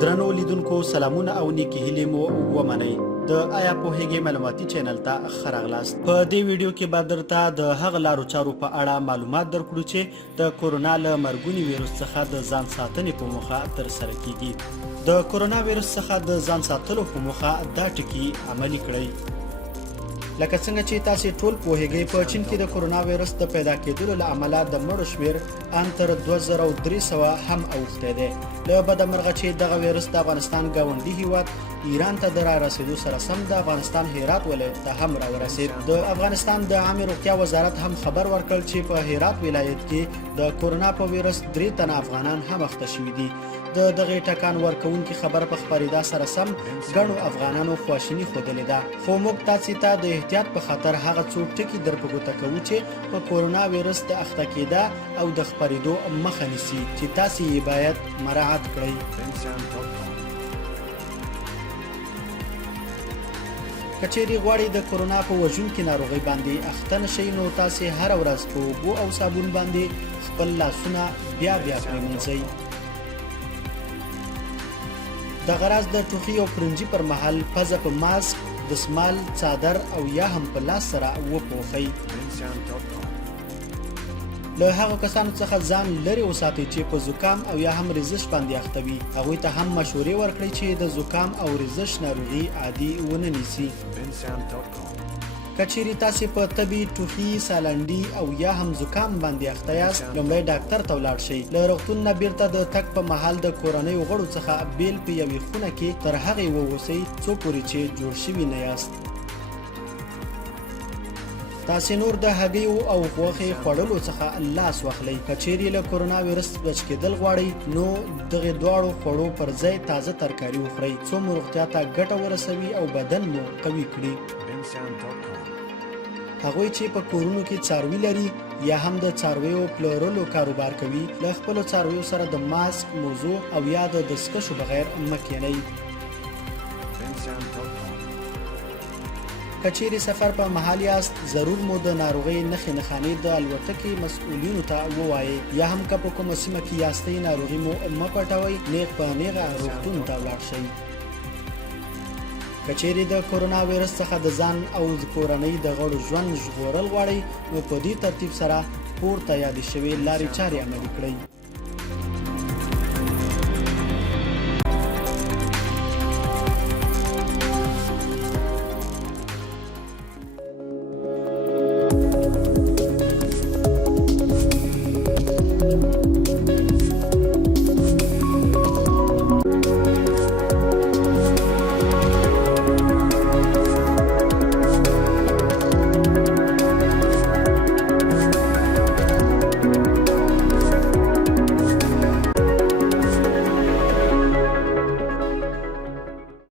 درنو لیدونکو سلامونه او نیکی هیلې مو ومنئ. د آیا پوهیږئ معلوماتي چینل ته ښه راغلاست. په دې ویډیو کې به درته د هغه لارو چارو په اړه معلومات درکړو چې د کرونا له مرګوني ویروس څخه د ځان ساتنې په موخه ترسره کیږي. د کرونا ویروس څخه د ځان ساتلو په موخه دا ټکي عملي کړئ. لکه څنګه چې تاسې ټول پوهیږئ، په چین کې د کرونا ویروس د پیدا کېدلو له امله د مړو شمېر ان تر 2300 هم اوښتی دی. له بده مرغه چې دغه ویروس د افغانستان ګاونډي هیواد ایران ته د رارسېدو سره سم د افغانستان هرات ولایت ته هم راورسېد. د افغانستان د عامې روغتیا وزارت هم خبر ورکړ چې په هرات ولایت کې د کرونا په ویروس 3 تنه افغانان هم اخته شوي دي. د دغه ټکان ورکوونکي خبر په خپرېدا سره سم ګڼو افغانانو خواشیني ښودلې ده. خو موږ تاسې ته د احتیاط په خاطر هغه څو ټکي در په ګوته کوو چې په کرونا ویروس د اخته کېدا او د خپرېدو مخه نیسي چې تاسې یې باید مراعات کړئ. که چیرې غواړئ د کرونا په وژونکي ناروغۍ باندې اخته نشئ، نو تاسې هره ورځ په اوبو او صابون باندې خپل لاسونه بیا پرېمنځئ. دغه راز د ټوخي او پرنجي پر مهال پزه په ماسک، دسمال، څادر او یا هم په لاس سره وپوښئ. له هغو کسانو څخه ځان لرې وساتئ چې په زکام او یا هم ریزش باندې اخته وي. هغوی ته هم مشورې ورکړئ چې د زکام او ریزش ناروغي عادي ونه نیسي. که چیرې تاسې په تبې، ټوخي، سالنډي او یا هم زکام باندې اخته یاست، لومړی ډاکټر ته ولاړ شئ. له روغتون نه بیرته د تګ په مهال د کورنیو غړو څخه بیل په یوې خونه کې تر هغې واوسئ څو پورې چې جوړ شوي نه یاست. تاسې نور د هګیو او غوښې خوړلو څخه لاس واخلئ. که چیرې له کرونا ویروس بچ کېدل غواړئ، نو دغې دواړو خوړو پر ځای تازه ترکاري وخورئ څو مو روغتیا ته ګټه ورسوي او بدن مو قوي کړي. هغوی چې په کورونو کې څاروي لري یا هم د څارویو پلورلو کاروبار کوي، له خپلو څارویو سره د ماسک، موزو او یا د دستکشو بغیر مه کښېنئ. که چیرې سفر په مهال یاست، ضرور مو د ناروغۍ نښې نښانې د الوتکې مسؤلینو ته ووایئ، یا هم که په کومه سیمه کې یاستئ ناروغي مو مه پټوئ، نیغ په نیغه روغتون ته ولاړ شئ. که چیرې د کرونا ویروس څخه د ځان او کورنۍ د غړو ژوند ژغورل غواړئ، نو په دې ترتیب سره پورته یادې شوې لارې چارې عملي کړئ.